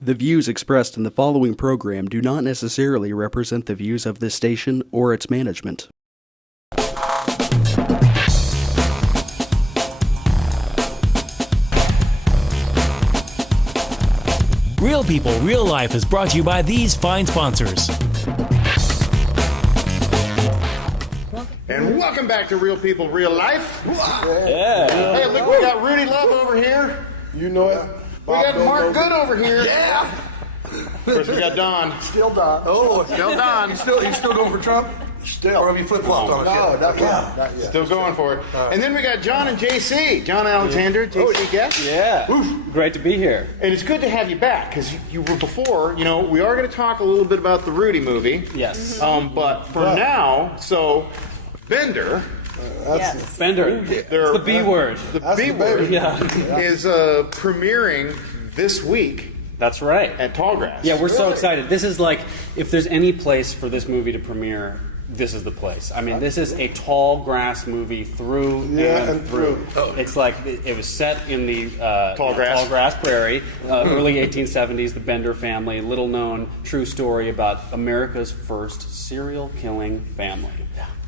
The views expressed in the following program do not necessarily represent the views of this station or its management. Real People, Real Life is brought to you by these fine sponsors. And welcome back to Real People, Real Life. Yeah. Hey, look, we got Rudy Love over here. You know it. We got Mark Good over here. Yeah. Of course, we got Don. Still Don. Oh, still Don. He's still going for Trump? Still. Or have you flip-flopped on it? No, not yet. Still going for it. And then we got John and JC. John Alexander, JC guest. Yeah. Oof. Great to be here. And it's good to have you back, because you were before, we are going to talk a little bit about the Rudy movie. Yes. But for now, so Bender. Bender. It's the B word. The B word is premiering this week. That's right. At Tallgrass. Yeah, we're so excited. This is like, if there's any place for this movie to premiere, this is the place. I mean, this is a tall grass movie through and through. Oh. It's like, it was set in the tall grass prairie, early 1870s, the Bender family, little known true story about America's first serial killing family.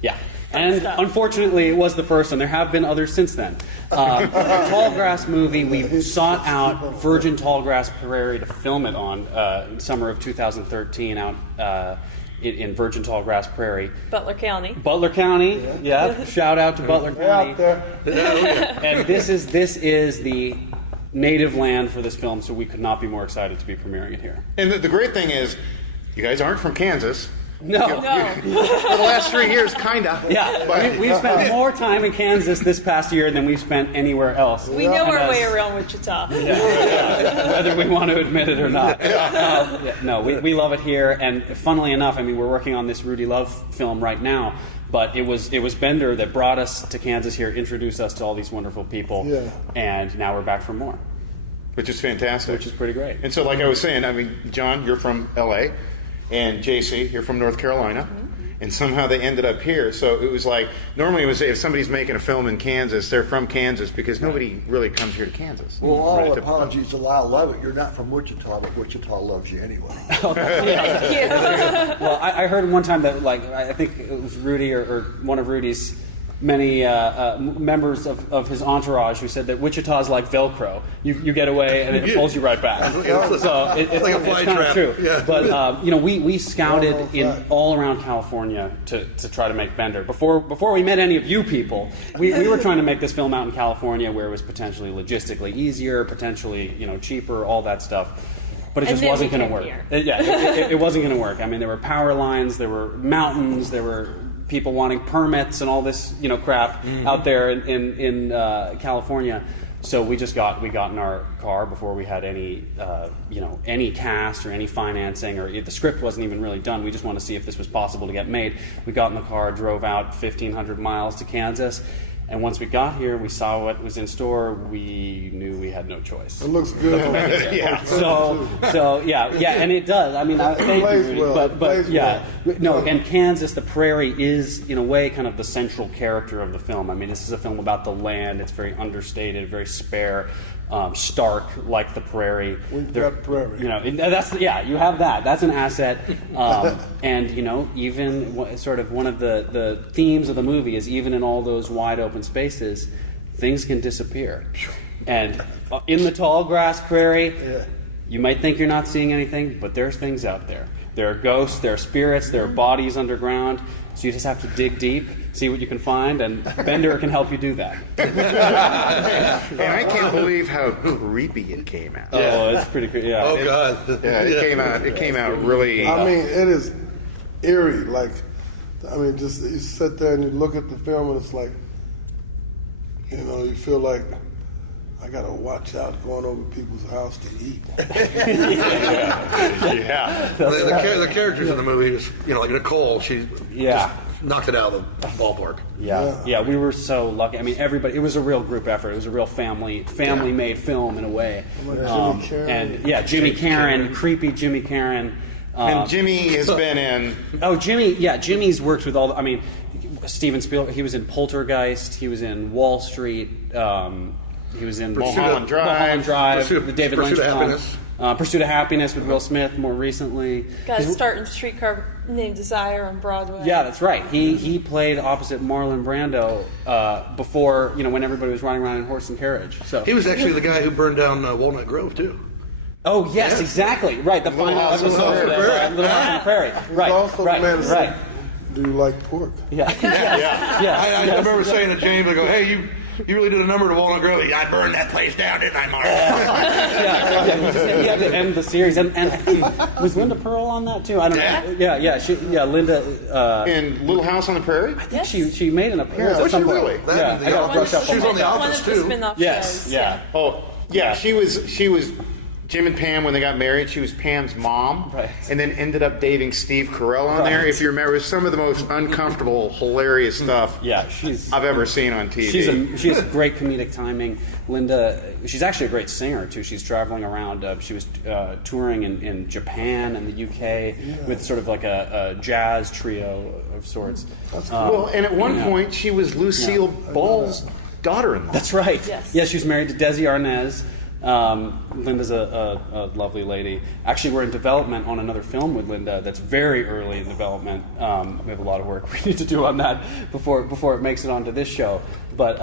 Yeah. And unfortunately, it was the first, and there have been others since then. Tallgrass movie, we sought out virgin tallgrass prairie to film it on summer of 2013 out in virgin tallgrass prairie. Butler County. Butler County, yeah. Shout out to Butler County. Out there. And this is the native land for this film, so we could not be more excited to be premiering it here. And the great thing is, you guys aren't from Kansas. No. For the last 3 years, kinda. Yeah, but we've spent more time in Kansas this past year than we've spent anywhere else. We know our way around Wichita. Whether we want to admit it or not. No, we love it here, and funnily enough, I mean, we're working on this Rudy Love film right now, but it was Bender that brought us to Kansas here, introduced us to all these wonderful people, and now we're back for more. Which is fantastic. Which is pretty great. And so, like I was saying, I mean, John, you're from L.A., and JC, you're from North Carolina, and somehow they ended up here. So it was like, normally it was if somebody's making a film in Kansas, they're from Kansas, because nobody really comes here to Kansas. Well, all apologies to Lyle Lovett. You're not from Wichita, but Wichita loves you anyway. Thank you. Well, I heard one time that, like, I think it was Rudy or one of Rudy's many members of his entourage who said that Wichita's like Velcro. You get away and it pulls you right back. So it's like a fly kind trap. of true. Yeah. But we scouted in all around California to try to make Bender. Before we met any of you people, we were trying to make this film out in California where it was potentially logistically easier, potentially cheaper, all that stuff. But it just wasn't going to work. It wasn't going to work. I mean, there were power lines, there were mountains, there were people wanting permits and all this, crap out there in California. So we got in our car before we had any cast or any financing, or the script wasn't even really done. We just wanted to see if this was possible to get made. We got in the car, drove out 1,500 miles to Kansas. And once we got here, we saw what was in store. We knew we had no choice. It looks good. And it does. I mean, thank you, Rudy. But and Kansas, the prairie is in a way kind of the central character of the film. I mean, this is a film about the land. It's very understated, very spare, stark, like the prairie. We've got prairie. You have that. That's an asset. And even sort of one of the themes of the movie is even in all those wide open spaces, things can disappear. And in the tall grass prairie, you might think you're not seeing anything, but there's things out there. There are ghosts, there are spirits, there are bodies underground. So you just have to dig deep, see what you can find, and Bender can help you do that. And I can't believe how creepy it came out. Oh, it's pretty creepy. Yeah. Oh, God. It came out really... I mean, it is eerie. Just you sit there and you look at the film and it's like, you feel like, I gotta watch out going over people's house to eat. The characters in the movie, like Nicole, she just knocked it out of the ballpark. Yeah, we were so lucky. I mean, everybody. It was a real group effort. It was a real family-made film in a way. Jimmy Carran, creepy Jimmy Carran. And Jimmy has been in... Oh, Jimmy, Jimmy's worked with all... Steven Spielberg, he was in Poltergeist, he was in Wall Street, he was in Mulholland Drive, the David Lynch film. Pursuit of Happiness with Will Smith more recently. Got to start in Streetcar Named Desire on Broadway. Yeah, that's right. He played opposite Marlon Brando before, when everybody was running around in horse and carriage. So He was actually the guy who burned down Walnut Grove, too. Oh, yes, exactly. Right, the final House on the episode of Prairie. Little House on the Prairie. Right, also right, the man that right. said, do you like pork? Yeah. I remember saying to James, I go, hey, you really did a number to Walnut Grove. I burned that place down, didn't I, Mark? He had to end the series, and actually, was Linda Pearl on that too? I don't know. Yeah, Linda. In Little House on the Prairie? I think she made an appearance Yeah. at some Was she point. really? Yeah, I got brushed up She was on The One Office, of the too. spin-off Yes, shows. yeah. Oh, yeah, she was Jim and Pam when they got married. She was Pam's mom, Right. and then ended up dating Steve Carell on there. Right. If you remember, it was some of the most uncomfortable, hilarious stuff Yeah, I've ever seen on TV. she has great comedic timing. Linda, she's actually a great singer too. She's traveling around. She was touring in Japan and the UK with sort of like a jazz trio of sorts. Well, and at one point, she was Lucille Ball's daughter-in-law. That's right. Yes. Yeah, she was married to Desi Arnaz. Linda's a lovely lady. Actually, we're in development on another film with Linda that's very early in development. We have a lot of work we need to do on that before it makes it onto this show. But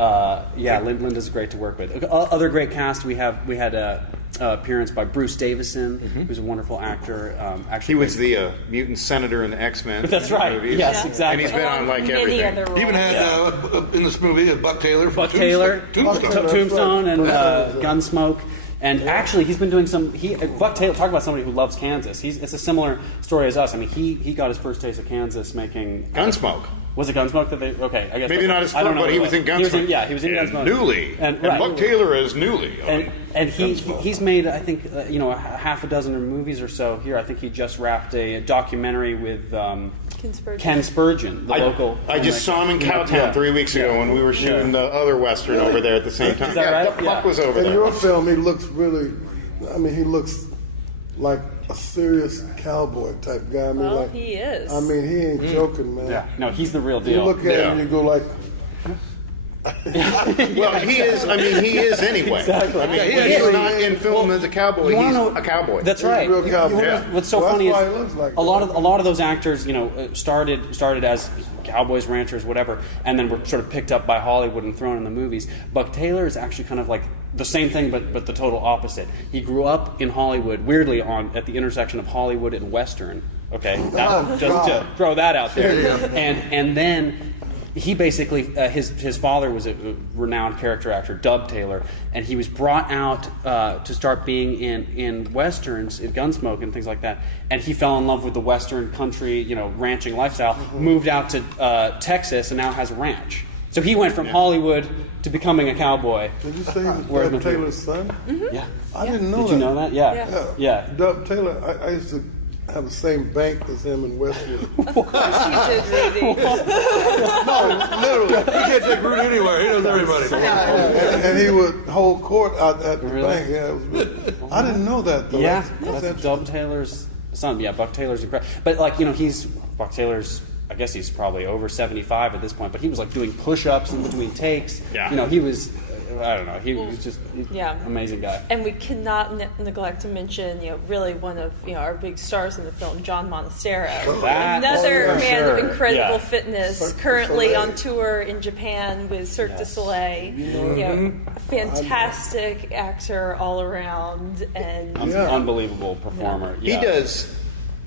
Linda's great to work with. Other great cast, we had appearance by Bruce Davison, who's a wonderful actor. He was the mutant senator in the X-Men. That's right. movies. Yes, Yeah. exactly. And he's been on like Many everything. other roles. He even had, in this movie, Buck Taylor from Buck Taylor, Tombstone. Tombstone, and Gunsmoke. And actually, he's been doing some. Buck Taylor, talk about somebody who loves Kansas. It's a similar story as us. I mean, he got his first taste of Kansas making Gunsmoke. Was it Gunsmoke that they? Okay, I guess Maybe not his I don't first, know but what he it was in He was Gunsmoke. he was in And Gunsmoke. Newly. And Buck Taylor is Newly. And he's made, I think, a half a dozen movies or so here. I think he just wrapped a documentary with Ken Spurgeon, the local. I just saw him in Cowtown Yeah. 3 weeks ago when we were shooting the other Western over there at the same time. Is that right? Buck was over In there. your film, he looks really, he looks like a serious cowboy type guy. Well, he is. He ain't joking, man. Yeah, no, he's the real You deal. look at him and you go like, Well, he is. I mean, he is anyway. Exactly. I mean, Yeah, when he he's is. not in film as a cowboy, You wanna he's know- a cowboy. That's He's a right. real cowboy. You wanna- Yeah. What's so Well, funny that's is why he looks like a lot of those actors, started as cowboys, ranchers, whatever, and then were sort of picked up by Hollywood and thrown in the movies. Buck Taylor is actually kind of like the same thing, but the total opposite. He grew up in Hollywood, weirdly at the intersection of Hollywood and Western. Okay, just to throw that out there, and then. He basically, his father was a renowned character actor, Dub Taylor, and he was brought out to start being in westerns, in Gunsmoke and things like that. And he fell in love with the western country, ranching lifestyle. Moved out to Texas and now has a ranch. So he went from Hollywood to becoming a cowboy. did you say he was Where's Dub my- Taylor's son? Yeah. I didn't know Did that. you know that? Yeah. Yeah. Dub Taylor, I used to have the same bank as him in Westwood. Of course you did, Rudy. Literally. He can't take Rudy anywhere. He knows everybody. and he would hold court out at the Really? bank. Yeah, it was, I didn't know that, though. Yeah, That's that's Dub Taylor's son. Yeah, Buck Taylor's incredible. But Buck Taylor's. I guess he's probably over 75 at this point. But he was like doing push-ups in between takes. Yeah. He was. I don't know. He was just amazing guy. And we cannot neglect to mention, really one of our big stars in the film, John Montestero. That- Another for man sure. of incredible Yeah. fitness, Cirque du currently Soleil. on tour in Japan with Cirque du Soleil. Fantastic actor all around, and Unbelievable performer. He Yeah. does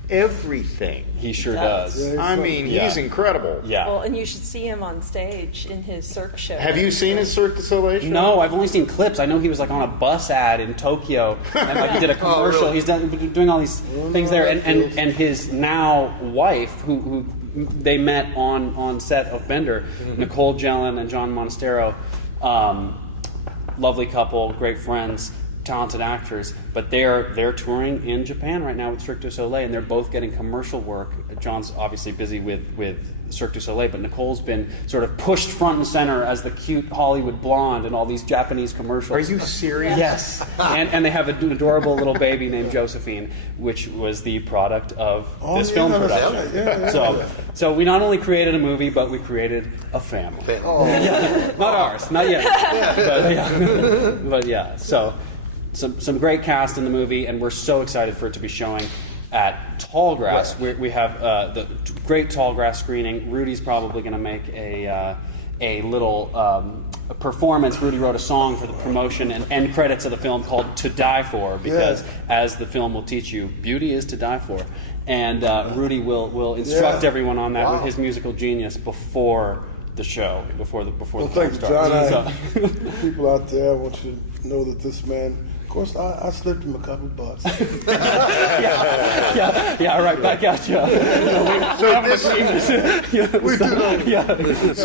everything. He sure does. does. Yeah. I mean, Yeah. he's incredible. Yeah. well, and you should see him on stage in his Cirque show. Have you seen his Cirque du Soleil show? No, I've only seen clips. I know he was like on a bus ad in Tokyo, and like he did a commercial. really? He's doing all these things there, and his now wife, who they met on set of Bender, Nicole Jelen and John Montestero, lovely couple, great friends, talented actors, but they're touring in Japan right now with Cirque du Soleil, and they're both getting commercial work. John's obviously busy with Cirque du Soleil, but Nicole's been sort of pushed front and center as the cute Hollywood blonde in all these Japanese commercials. Are you serious? Yes, and they have an adorable little baby named Josephine, which was the product of this film that's production. right. Yeah. So we not only created a movie, but we created a family. Not ours, not yet. But yeah, but yeah. So some great cast in the movie, and we're so excited for it to be showing at Tallgrass. Right. We have the great Tallgrass screening. Rudy's probably going to make a little performance. Rudy wrote a song for the promotion and end credits of the film called "To Die For," because as the film will teach you, beauty is to die for. And Rudy will instruct everyone on that with his musical genius before the show, before the film starts. John, people out there, I want you to know that this man, of course, I slipped him a couple bucks. Yeah, right back at you. So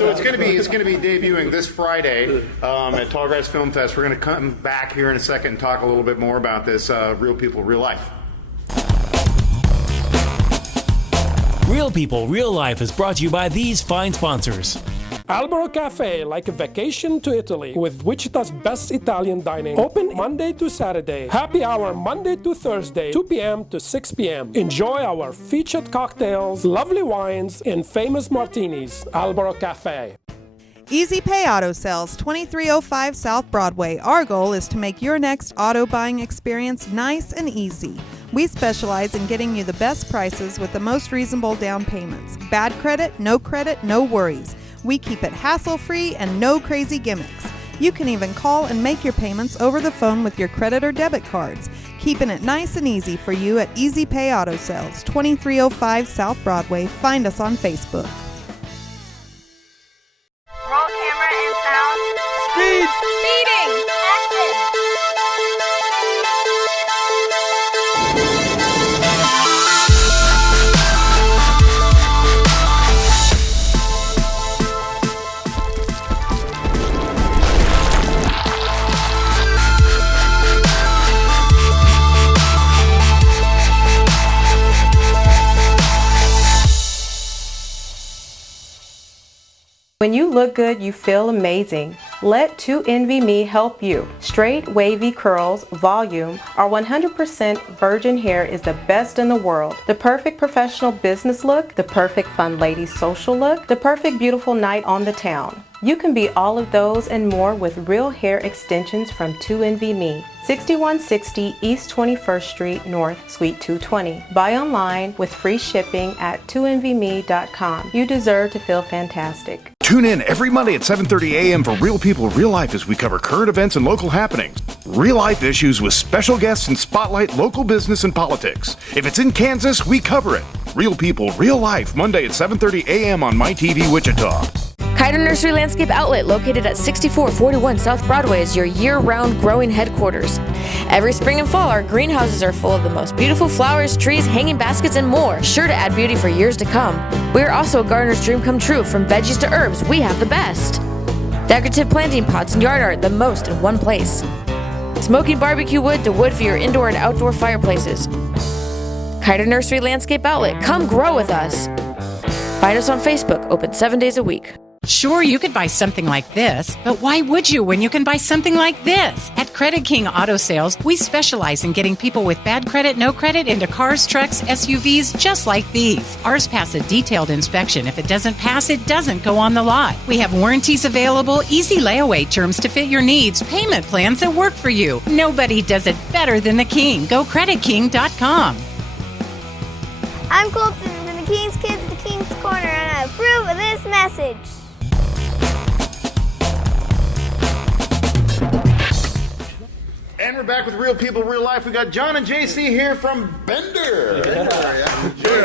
it's going to be debuting this Friday at Tallgrass Film Fest. We're going to come back here in a second and talk a little bit more about this Real People, Real Life. Real People, Real Life is brought to you by these fine sponsors. Albero Cafe, like a vacation to Italy, with Wichita's best Italian dining. Open Monday to Saturday. Happy hour Monday to Thursday, 2 p.m. to 6 p.m. Enjoy our featured cocktails, lovely wines, and famous martinis. Albero Cafe. Easy Pay Auto Sales, 2305 South Broadway. Our goal is to make your next auto buying experience nice and easy. We specialize in getting you the best prices with the most reasonable down payments. Bad credit, no worries. We keep it hassle-free and no crazy gimmicks. You can even call and make your payments over the phone with your credit or debit cards. Keeping it nice and easy for you at Easy Pay Auto Sales, 2305 South Broadway. Find us on Facebook. Roll camera and sound. Speed! Speeding! Action! When you look good, you feel amazing. Let 2NVMe help you. Straight, wavy curls, volume, our 100% virgin hair is the best in the world. The perfect professional business look, the perfect fun lady social look, the perfect beautiful night on the town. You can be all of those and more with real hair extensions from 2NVMe. 6160 East 21st Street North, Suite 220. Buy online with free shipping at 2NVMe.com. You deserve to feel fantastic. Tune in every Monday at 7:30 a.m. for Real People, Real Life as we cover current events and local happenings. Real life issues with special guests and spotlight local business and politics. If it's in Kansas, we cover it. Real People, Real Life, Monday at 7:30 a.m. on MyTV Wichita. Kiter Nursery Landscape Outlet, located at 6441 South Broadway, is your year-round growing headquarters. Every spring and fall, our greenhouses are full of the most beautiful flowers, trees, hanging baskets, and more, sure to add beauty for years to come. We are also a gardener's dream come true. From veggies to herbs, we have the best. Decorative planting pots and yard art, the most in one place. Smoking barbecue wood to wood for your indoor and outdoor fireplaces. Kiter Nursery Landscape Outlet, come grow with us. Find us on Facebook, open 7 days a week. Sure, you could buy something like this, but why would you when you can buy something like this? At Credit King Auto Sales, we specialize in getting people with bad credit, no credit into cars, trucks, SUVs, just like these. Ours pass a detailed inspection. If it doesn't pass, it doesn't go on the lot. We have warranties available, easy layaway terms to fit your needs, payment plans that work for you. Nobody does it better than the King. Go creditking.com. I'm Colton from the King's Kids, the King's Corner, and I approve of this message. And we're back with Real People, Real Life. We got John and JC here from Bender. Doing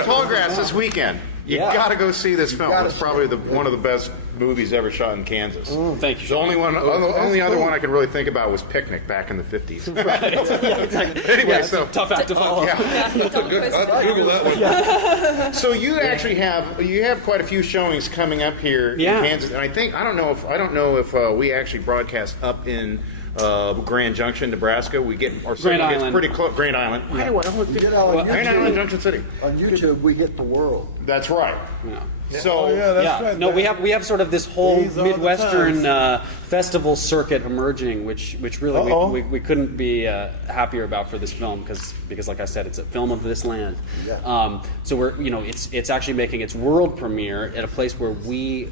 Tallgrass this weekend. You got to go see this film. It's probably one of the best movies ever shot in Kansas. Thank you. The only other one I can really think about was Picnic back in the 50s. Right. Yeah, exactly. Anyway, so tough act to follow. Google that one. So you actually have quite a few showings coming up here in Kansas, and I don't know if we actually broadcast up in Grand Junction, Nebraska. We get Grand Island. It's pretty close. Grand Island. Yeah. Grand Island, Junction City. On YouTube, we hit the world. That's right. Yeah. So that's right. No, we have sort of this whole Midwestern festival circuit emerging, which really we couldn't be happier about for this film because like I said, it's a film of this land. Yeah. So we're it's actually making its world premiere at a place where we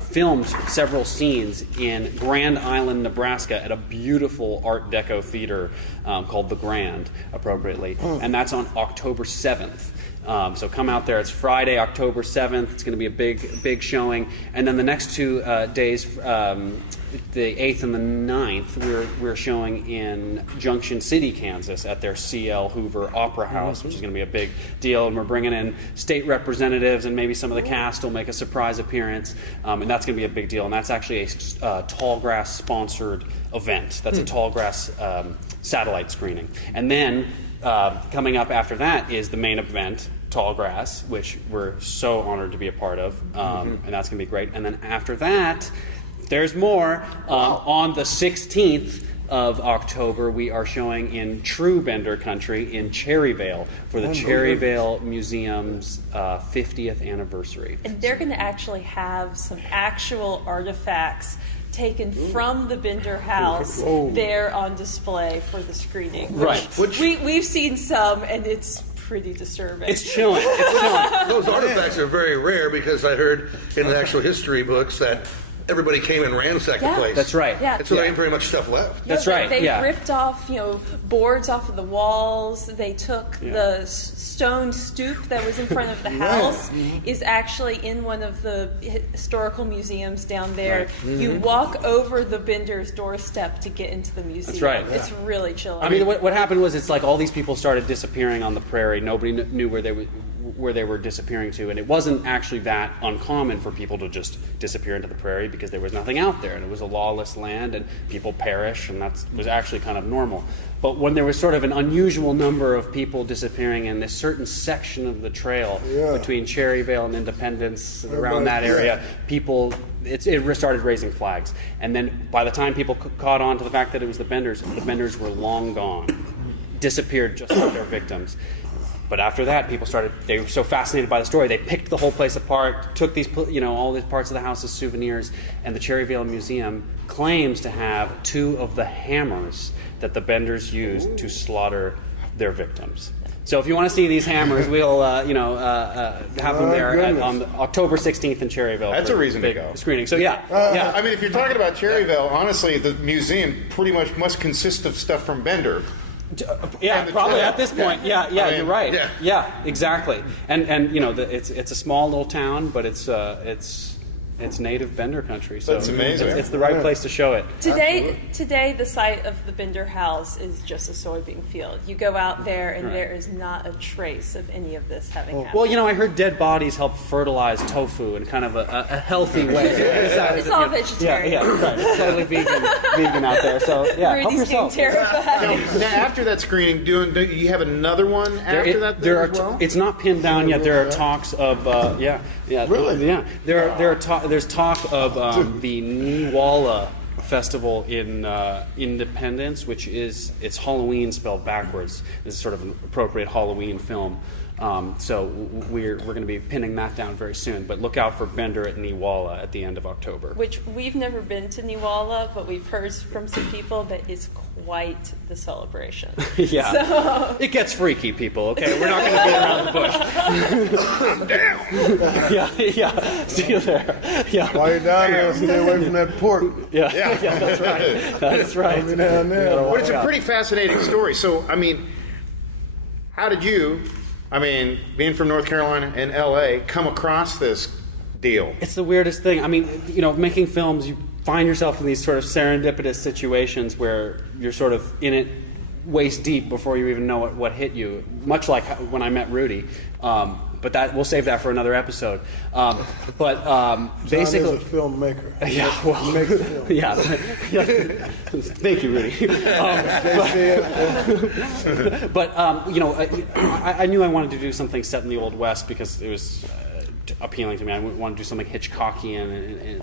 filmed several scenes in Grand Island, Nebraska, at a beautiful Art Deco theater called The Grand, appropriately, and that's on October 7th. So come out there. It's Friday, October 7th. It's going to be a big showing. And then the next 2 days, the 8th and the 9th, we're showing in Junction City, Kansas, at their C.L. Hoover Opera House, which is going to be a big deal. And we're bringing in state representatives, and maybe some of the cast will make a surprise appearance. And that's going to be a big deal. And that's actually a Tallgrass-sponsored event. That's a Tallgrass satellite screening. And then coming up after that is the main event, Tallgrass, which we're so honored to be a part of, and that's going to be great. And then after that, there's more. On the 16th of October, we are showing in true Bender country in Cherryvale for the Cherryvale Museum's 50th anniversary. And they're going to actually have some actual artifacts taken from the Bender house there on display for the screening. Which we've seen some, and it's pretty disturbing. It's chilling. Those artifacts are very rare because I heard in the actual history books that everybody came and ransacked the place. That's right. Yeah. And so there ain't very much stuff left. That's right. They ripped off, boards off of the walls. They took the stone stoop that was in front of the house is actually in one of the historical museums down there. You walk over the Bender's doorstep to get into the museum. That's right. It's really chilling. I mean, what happened was, it's like all these people started disappearing on the prairie. Nobody knew where they were disappearing to, and it wasn't actually that uncommon for people to just disappear into the prairie because there was nothing out there, and it was a lawless land, and people perish, and that was actually kind of normal. But when there was sort of an unusual number of people disappearing in this certain section of the trail between Cherryvale and Independence, around that area, it started raising flags. And then by the time people caught on to the fact that it was the Benders were long gone, disappeared just like their victims. But after that, they were so fascinated by the story, they picked the whole place apart, took these, all these parts of the house as souvenirs, and the Cherryvale Museum claims to have 2 of the hammers that the Benders used to slaughter their victims. So if you want to see these hammers, we'll have them there on October 16th in Cherryville. That's a reason to go. Screening. So yeah. I mean, if you're talking about Cherryville, honestly, the museum pretty much must consist of stuff from Bender. Yeah, probably at this point. Yeah, you're right. Yeah, exactly. And it's a small little town, but it's native Bender country. So that's amazing. It's the right place to show it. Today, the site of the Bender house is just a soybean field. You go out there, and there is not a trace of any of this having happened. Well, I heard dead bodies help fertilize tofu in kind of a healthy way. It's all vegetarian. Yeah, right. It's totally vegan out there. So yeah, help Rudy's yourself. getting terrified. Now, after that screening, do you have another one after that? It's not pinned down yet. There are talks of Really? Yeah. There's talk of the Niwala Festival in Independence, which it's Halloween spelled backwards. This is sort of an appropriate Halloween film. So we're going to be pinning that down very soon. But look out for Bender at Niwala at the end of October. Which we've never been to Niwala, but we've heard from some people that it's quite the celebration. Yeah. So. It gets freaky, people, okay? We're not going to beat around the bush. I'm down. Yeah. See you there. Yeah. While you're down there, stay away from that pork. Yeah, that's right. That's right. Down there. But it's a pretty fascinating story. So, I mean, how did you, being from North Carolina and L.A., come across this deal? It's the weirdest thing. I mean, making films, you find yourself in these sort of serendipitous situations where you're sort of in it waist deep before you even know what hit you, much like when I met Rudy. But we'll save that for another episode. But basically, John is a filmmaker. Yeah, well, makes film. Yeah. Thank you, Rudy. But I knew I wanted to do something set in the Old West because it was appealing to me. I wanted to do something Hitchcockian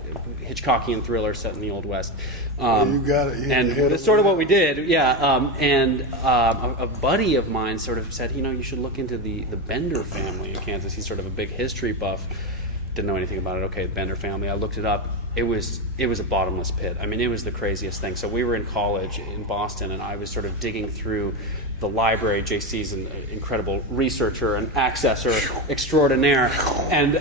thriller set in the Old West. You got it. And that's sort of what we did. Yeah. And a buddy of mine sort of said, you should look into the Bender family in Kansas. He's sort of a big history buff. Didn't know anything about it. Okay, the Bender family. I looked it up. It was a bottomless pit. It was the craziest thing. So we were in college in Boston, and I was sort of digging through the library. JC's an incredible researcher and accessor extraordinaire, and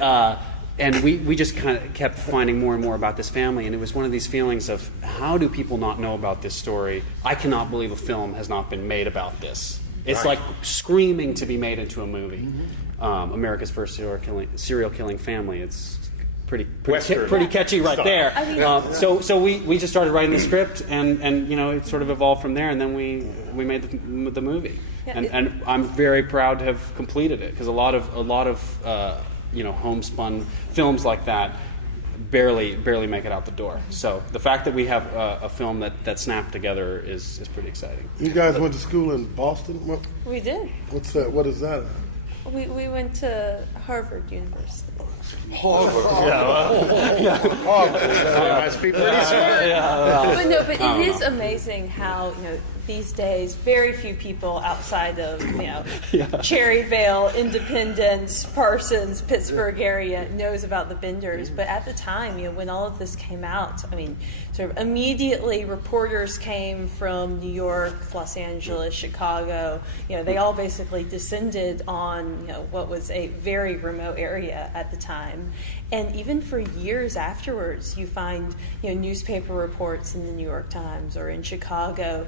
And we just kind of kept finding more and more about this family, and it was one of these feelings of, how do people not know about this story? I cannot believe a film has not been made about this. It's like screaming to be made into a movie. America's First Serial Killing Family. It's pretty catchy right there. So we just started writing the script, and it sort of evolved from there, and then we made the movie. And I'm very proud to have completed it, because a lot of homespun films like that barely make it out the door. So the fact that we have a film that snapped together is pretty exciting. You guys went to school in Boston? We did. What's that? What is that? We went to Harvard University. Harvard. Must be pretty smart. But it is amazing how these days very few people outside of Cherryvale, Independence, Parsons, Pittsburgh area knows about the Benders. But at the time, when all of this came out, I mean, sort of immediately reporters came from New York, Los Angeles, Chicago. They all basically descended on what was a very remote area at the time. And even for years afterwards, you find newspaper reports in the New York Times or in Chicago,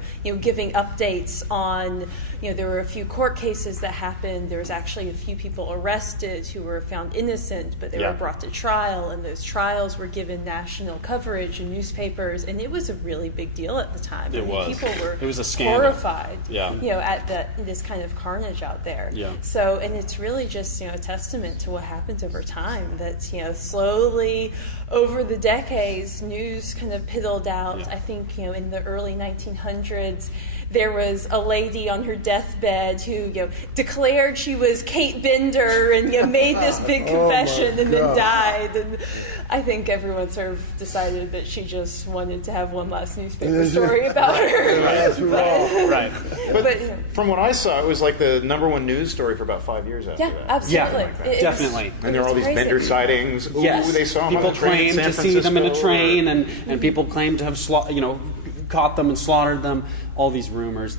giving updates on there were a few court cases that happened. There was actually a few people arrested who were found innocent, but they were brought to trial, and those trials were given national coverage in newspapers, and it was a really big deal at the time. People were a scandal. Horrified, at this kind of carnage out there. So, and it's really just a testament to what happens over time. That slowly over the decades, news kind of piddled out. I think in the early 1900s, there was a lady on her deathbed who declared she was Kate Bender and made this big confession and then died. And I think everyone sort of decided that she just wanted to have one last newspaper story about her. Right. But from what I saw, it was like the #1 news story for about 5 years after that. Absolutely. Yeah, definitely. And there were all these Bender sightings. Yes. Ooh, they saw them people on the train in claimed San to see them in a Francisco, train, and people claimed to have caught them and slaughtered them. All these rumors,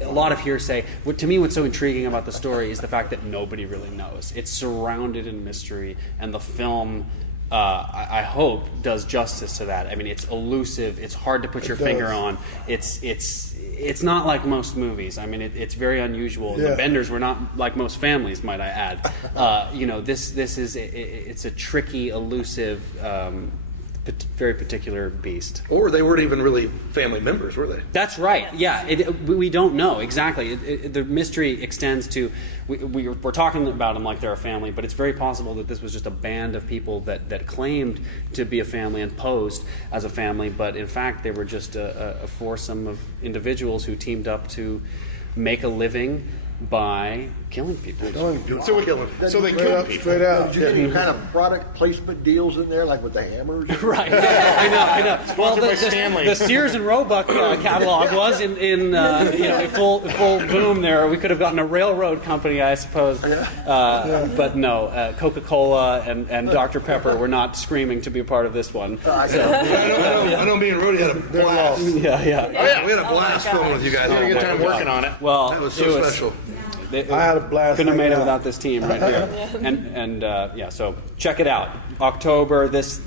a lot of hearsay. To me, what's so intriguing about the story is the fact that nobody really knows. It's surrounded in mystery, and the film, I hope, does justice to that. I mean, it's elusive. It's hard to put your finger on. It's not like most movies. I mean, it's very unusual. The Benders were not like most families, might I add. This is it's a tricky, elusive, very particular beast. Or they weren't even really family members, were they? That's right. Yeah, we don't know exactly. The mystery extends to we're talking about them like they're a family, but it's very possible that this was just a band of people that claimed to be a family and posed as a family, but in fact they were just a foursome of individuals who teamed up to make a living by killing people. So they killed people. Straight out. Did you get any kind of product placement deals in there, like with the hammers? Right. I know. Well, the Sears and Roebuck catalog was in full boom there. We could have gotten a railroad company, I suppose. But no, Coca-Cola and Dr. Pepper were not screaming to be a part of this one. I know me and Rudy had a blast. Yeah. Oh, yeah. We had a blast filming with you guys. We had a good time working on it. Well, that was so special. I had a blast. Couldn't have made it without this team right here. So check it out. October this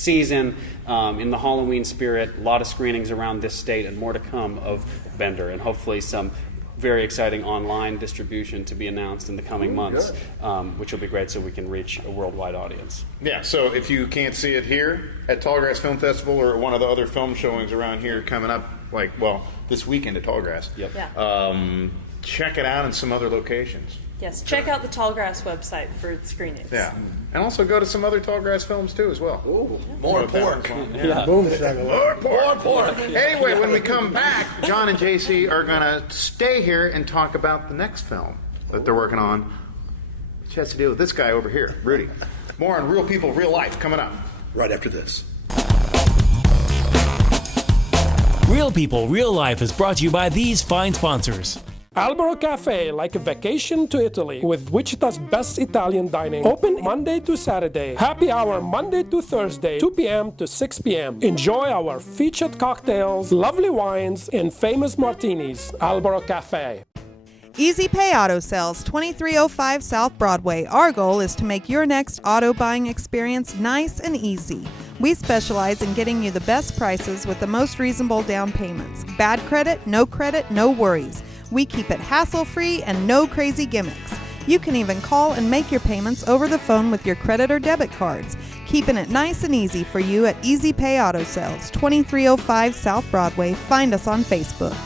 season, in the Halloween spirit. A lot of screenings around this state, and more to come of Bender, and hopefully some very exciting online distribution to be announced in the coming months, which will be great, so we can reach a worldwide audience. Yeah. So if you can't see it here at Tallgrass Film Festival or one of the other film showings around here coming up, this weekend at Tallgrass. Check it out in some other locations. Yes, check out the Tallgrass website for screenings. Yeah, and also go to some other Tallgrass films too as well. Ooh, more pork. Boom, more pork. Anyway, when we come back, John and JC are going to stay here and talk about the next film that they're working on, which has to do with this guy over here, Rudy. More on Real People, Real Life coming up right after this. Real People, Real Life is brought to you by these fine sponsors. Albero Cafe, like a vacation to Italy, with Wichita's best Italian dining. Open Monday to Saturday. Happy hour Monday to Thursday, 2 p.m. to 6 p.m. Enjoy our featured cocktails, lovely wines, and famous martinis. Albero Cafe. Easy Pay Auto Sales, 2305 South Broadway. Our goal is to make your next auto buying experience nice and easy. We specialize in getting you the best prices with the most reasonable down payments. Bad credit, no worries. We keep it hassle-free and no crazy gimmicks. You can even call and make your payments over the phone with your credit or debit cards. Keeping it nice and easy for you at Easy Pay Auto Sales, 2305 South Broadway. Find us on Facebook.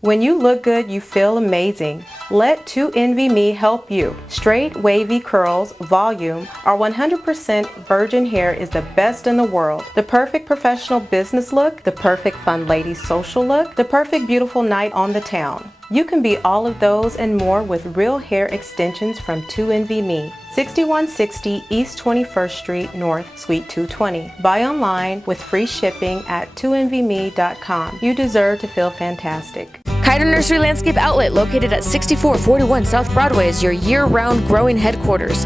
When you look good, you feel amazing. Let 2NVMe help you. Straight, wavy curls, volume, our 100% virgin hair is the best in the world. The perfect professional business look, the perfect fun lady social look, the perfect beautiful night on the town. You can be all of those and more with real hair extensions from 2NVMe. 6160 East 21st Street North, Suite 220. Buy online with free shipping at 2NVMe.com. You deserve to feel fantastic. Kiter Nursery Landscape Outlet, located at 6441 South Broadway, is your year-round growing headquarters.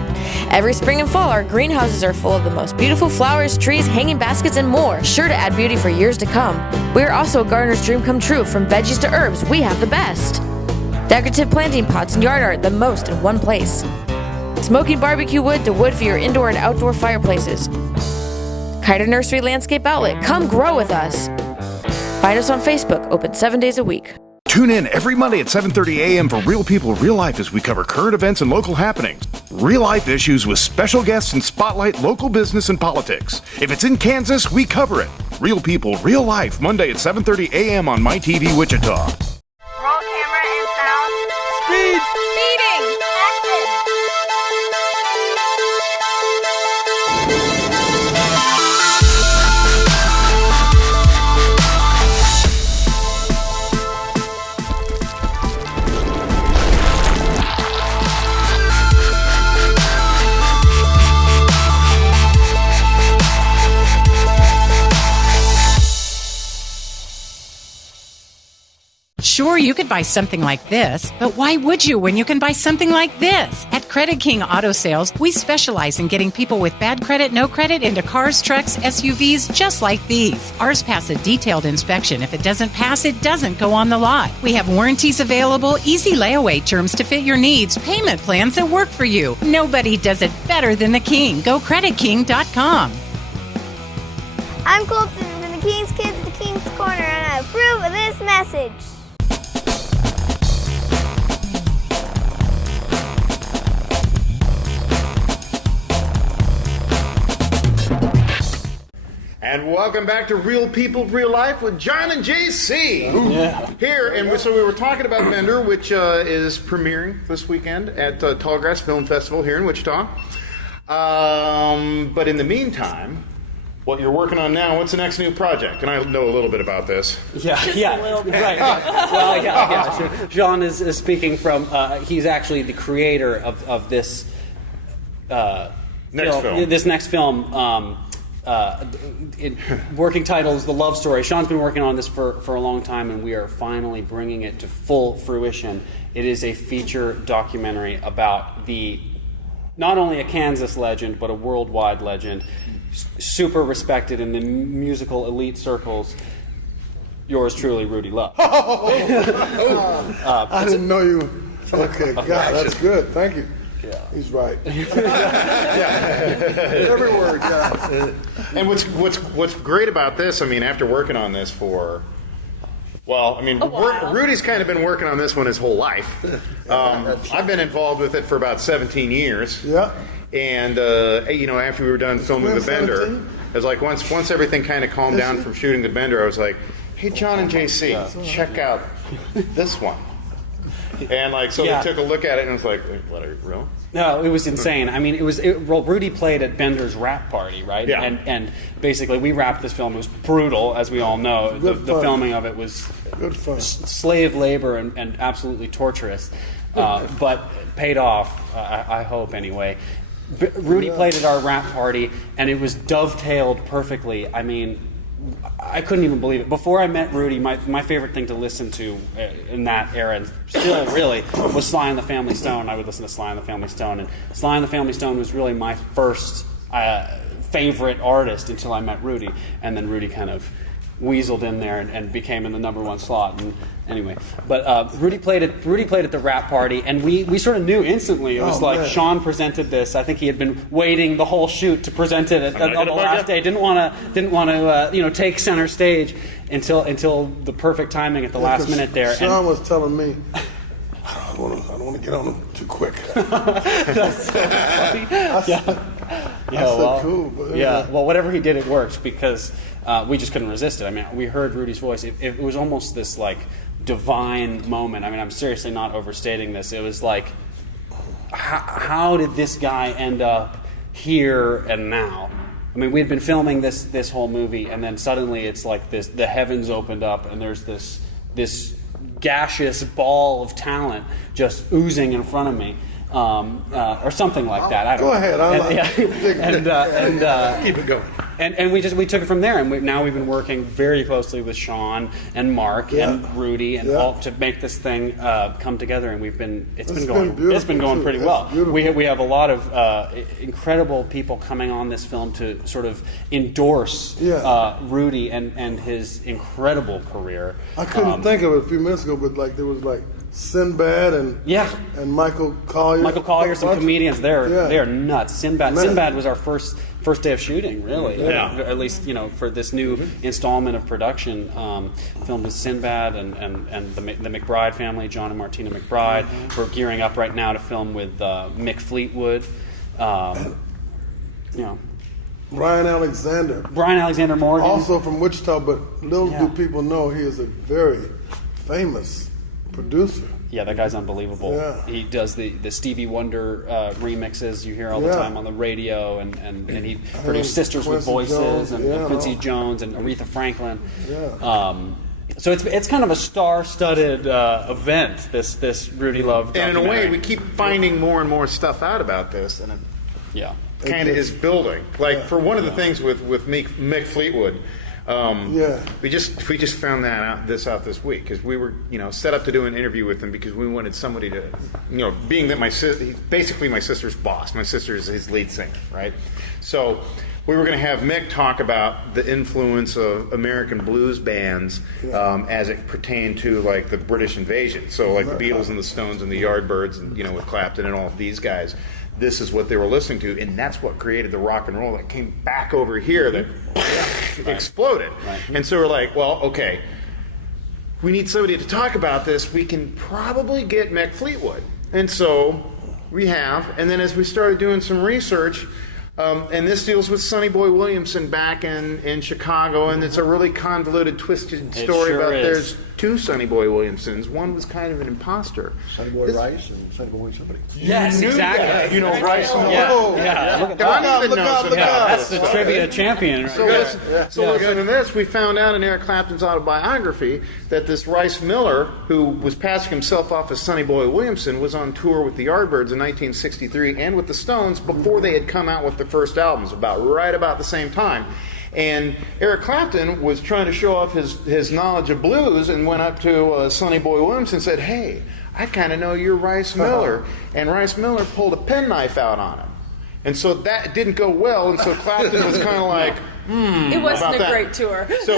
Every spring and fall, our greenhouses are full of the most beautiful flowers, trees, hanging baskets, and more, sure to add beauty for years to come. We are also a gardener's dream come true. From veggies to herbs, we have the best. Decorative planting pots and yard art, the most in one place. Smoking barbecue wood to wood for your indoor and outdoor fireplaces. Kiter Nursery Landscape Outlet, come grow with us. Find us on Facebook, open 7 days a week. Tune in every Monday at 7:30 a.m. for Real People, Real Life as we cover current events and local happenings. Real life issues with special guests and spotlight local business and politics. If it's in Kansas, we cover it. Real People, Real Life, Monday at 7:30 a.m. on MyTV Wichita. Roll camera and sound. Speed! Speeding! Action! Sure, you could buy something like this, but why would you when you can buy something like this? At Credit King Auto Sales, we specialize in getting people with bad credit, no credit into cars, trucks, SUVs, just like these. Ours pass a detailed inspection. If it doesn't pass, it doesn't go on the lot. We have warranties available, easy layaway terms to fit your needs, payment plans that work for you. Nobody does it better than the King. Go creditking.com. I'm Colton from the King's Kids, the King's Corner, and I approve of this message. And welcome back to Real People, Real Life with John and JC. Here, and so we were talking about Bender, which is premiering this weekend at Tallgrass Film Festival here in Wichita. But in the meantime, what you're working on now, what's the next new project? And I know a little bit about this. Yeah, right. Well, yeah. So John is speaking from, he's actually the creator of this This next film. Working title is The Love Story. Sean's been working on this for a long time, and we are finally bringing it to full fruition. It is a feature documentary about not only a Kansas legend, but a worldwide legend, super respected in the musical elite circles. Yours truly, Rudy Love. I didn't know you. Okay, God, that's good. Thank you. Yeah. He's right. Every word, yeah. And what's great about this, I mean, after working on this Rudy's kind of been working on this one his whole life. I've been involved with it for about 17 years. Yeah. And after we were done filming the Bender, it was like once everything kind of calmed down from shooting the Bender, I was like, "Hey, John and JC, check out this one." And they took a look at it and was like, "What? Real?" No, it was insane. I mean, Rudy played at Bender's wrap party, right? Yeah. And basically, we wrapped this film. It was brutal, as we all know. The filming of it was good fun, slave labor and absolutely torturous, but paid off. I hope anyway. Rudy played at our wrap party, and it was dovetailed perfectly. I mean, I couldn't even believe it. Before I met Rudy, my favorite thing to listen to in that era, and still really, was Sly and the Family Stone. I would listen to Sly and the Family Stone, and Sly and the Family Stone was really my first favorite artist until I met Rudy, and then Rudy kind of weaseled in there and became in the number one slot. And anyway, but Rudy played at the wrap party, and we sort of knew instantly. It was Sean presented this. I think he had been waiting the whole shoot to present it on the last day. Didn't want to take center stage until the perfect timing at the last minute there. Sean was telling me, I don't want to get on him too quick. That's so funny. Cool. But well, whatever he did, it worked because we just couldn't resist it. I mean, we heard Rudy's voice. It was almost this like divine moment. I mean, I'm seriously not overstating this. It was like, how did this guy end up here and now? I mean, we had been filming this whole movie, and then suddenly it's like the heavens opened up, and there's this gaseous ball of talent just oozing in front of me, or something like that. I don't know. Go ahead. Keep it going. And we took it from there, and now we've been working very closely with Sean and Mark and Rudy and all to make this thing come together. And it's been going pretty well. We have a lot of incredible people coming on this film to sort of endorse Rudy and his incredible career. I couldn't think of it a few minutes ago, but there was Sinbad and Michael Collier. Michael Collier, some comedians. They are nuts. Sinbad was our first day of shooting, really. At least for this new installment of production, filmed with Sinbad and the McBride family, John and Martina McBride. We're gearing up right now to film with Mick Fleetwood. Brian Alexander Morgan, also from Wichita, but little do people know he is a very famous producer. Yeah, that guy's unbelievable. Yeah. He does the Stevie Wonder remixes you hear all the time on the radio, and he produced Sisters with Voices and Quincy Jones and Aretha Franklin. So it's kind of a star-studded event, this Rudy Love documentary. And in a way, we keep finding more and more stuff out about this, and it kind of is building. For one of the things with Mick Fleetwood, we just found out this week because we were set up to do an interview with him because we wanted somebody to being that he's basically my sister's boss. My sister is his lead singer, right? So we were going to have Mick talk about the influence of American blues bands as it pertained to the British invasion. So the Beatles and the Stones and the Yardbirds and with Clapton and all of these guys. This is what they were listening to, and that's what created the rock and roll that came back over here that exploded. Right. And so we're like, well, okay, we need somebody to talk about this. We can probably get Mick Fleetwood. And so we have, and then as we started doing some research, and this deals with Sonny Boy Williamson back in Chicago, and it's a really convoluted, twisted story about there's two Sonny Boy Williamsons. One was kind of an imposter. Sonny Boy Rice and Sonny Boy somebody. Yes, exactly. Rice. Look out. That's the trivia champion. So listen to this. We found out in Eric Clapton's autobiography that this Rice Miller, who was passing himself off as Sonny Boy Williamson, was on tour with the Yardbirds in 1963 and with the Stones before they had come out with the first albums, right about the same time. And Eric Clapton was trying to show off his knowledge of blues and went up to Sonny Boy Williamson and said, "Hey, I kind of know you're Rice Miller." And Rice Miller pulled a penknife out on him. And so that didn't go well, and so Clapton was kind of like, it wasn't a great tour. So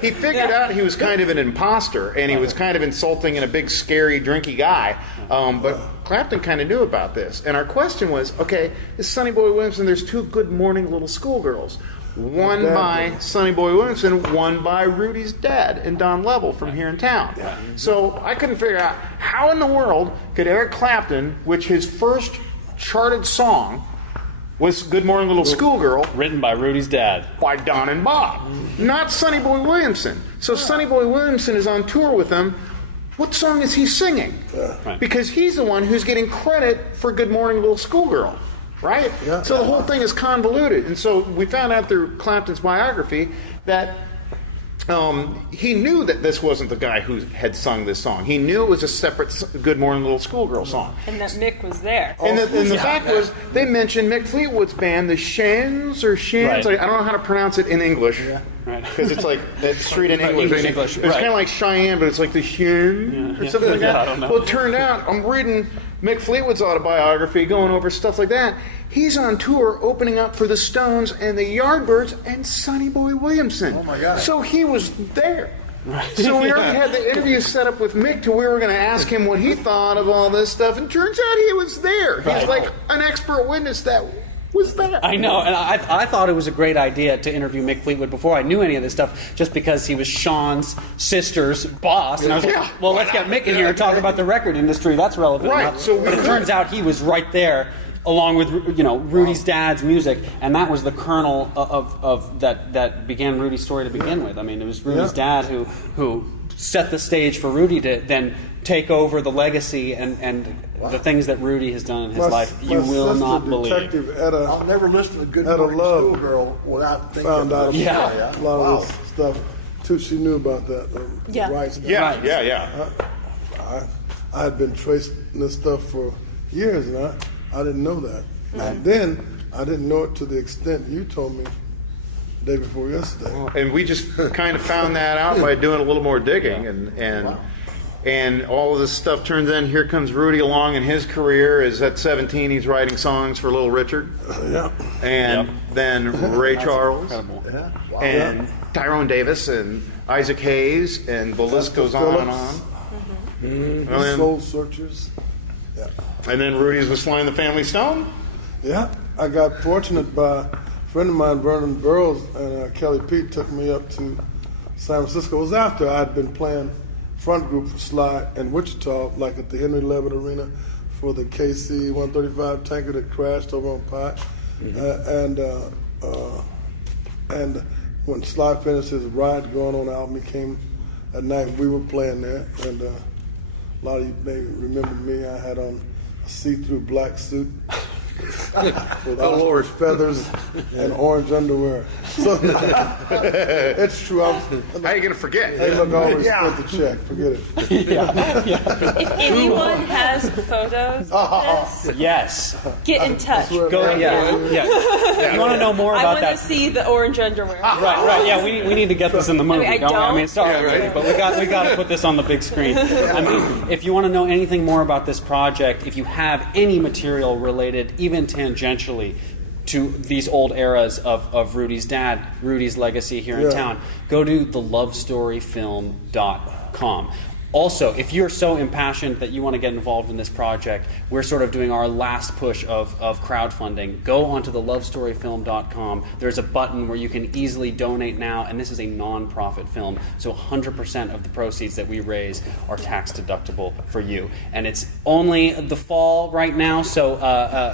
he figured out he was kind of an imposter, and he was kind of insulting and a big, scary, drinky guy. But Clapton kind of knew about this. And our question was, okay, this Sonny Boy Williamson, there's two Good Morning Little Schoolgirls. One by Sonny Boy Williamson, one by Rudy's dad and Don Lovell from here in town. So I couldn't figure out how in the world could Eric Clapton, which his first charted song was Good Morning Little Schoolgirl, written by Rudy's dad, by Don and Bob, not Sonny Boy Williamson. So Sonny Boy Williamson is on tour with them. What song is he singing? Because he's the one who's getting credit for Good Morning Little Schoolgirl. Right? So the whole thing is convoluted. And so we found out through Clapton's biography that he knew that this wasn't the guy who had sung this song. He knew it was a separate Good Morning Little Schoolgirl song. And that Mick was there. And the fact was, they mentioned Mick Fleetwood's band, the Shans or Shans. Right. I don't know how to pronounce it in English. because it's like that street in English. English. It's kind of like Cheyenne, but it's like the Cheyenne or something like that. I don't know. Well, it turned out I'm reading Mick Fleetwood's autobiography, going over stuff like that. He's on tour opening up for the Stones and the Yardbirds and Sonny Boy Williamson. Oh my God! So he was there. Right. So we already had the interview set up with Mick to where we were going to ask him what he thought of all this stuff, and turns out he was there. He's like an expert witness that was there. I know, and I thought it was a great idea to interview Mick Fleetwood before I knew any of this stuff, just because he was Sean's sister's boss, and I was like, well, let's get Mick in here and talk about the record industry. That's relevant enough. So but it turns out he was right there, along with Rudy's dad's music, and that was the kernel of that began Rudy's story to begin with. I mean, it was Rudy's dad who set the stage for Rudy to then take over the legacy and the things that Rudy has done in his life. You will not believe. I'll never listen to a Good Morning Schoolgirl without thinking found out about a lot of this stuff too. She knew about that. I had been tracing this stuff for years, and I didn't know that. And then I didn't know it to the extent you told me the day before yesterday. And we just kind of found that out by doing a little more digging, and all of this stuff turns in. Here comes Rudy along in his career. Is at 17 he's writing songs for Little Richard, and then Ray Charles, and Tyrone Davis, and Isaac Hayes, and the list goes on and on. Soul Searchers. Yeah. And then Rudy's with Sly and the Family Stone. Yeah, I got fortunate by a friend of mine, Vernon Burroughs, and Kelly Pete took me up to San Francisco. It was after I'd been playing front group for Sly in Wichita, like at the Henry Levitt Arena for the KC-135 tanker that crashed over on Pike. And when Sly finished his Ride Going On album, he came at night. We were playing there, and a lot of you may remember me. I had on a see-through black suit with ostrich feathers and orange underwear. So it's true. How are you going to forget? Hey, look, I always spent the check. Forget it. If anyone has photos of this, yes, get in touch. If you want to know more about I that, want to see the orange underwear. Right. Yeah, we need to get this in the movie. I don't. Sorry, but we got to put this on the big screen. I mean, if you want to know anything more about this project, if you have any material related, even tangentially, to these old eras of Rudy's dad, Rudy's legacy here in town, go to thelovestoryfilm.com. Also, if you're so impassioned that you want to get involved in this project, we're sort of doing our last push of crowdfunding. Go onto thelovestoryfilm.com. There's a button where you can easily donate now, and this is a non-profit film, so 100% of the proceeds that we raise are tax deductible for you. And it's only the fall right now, so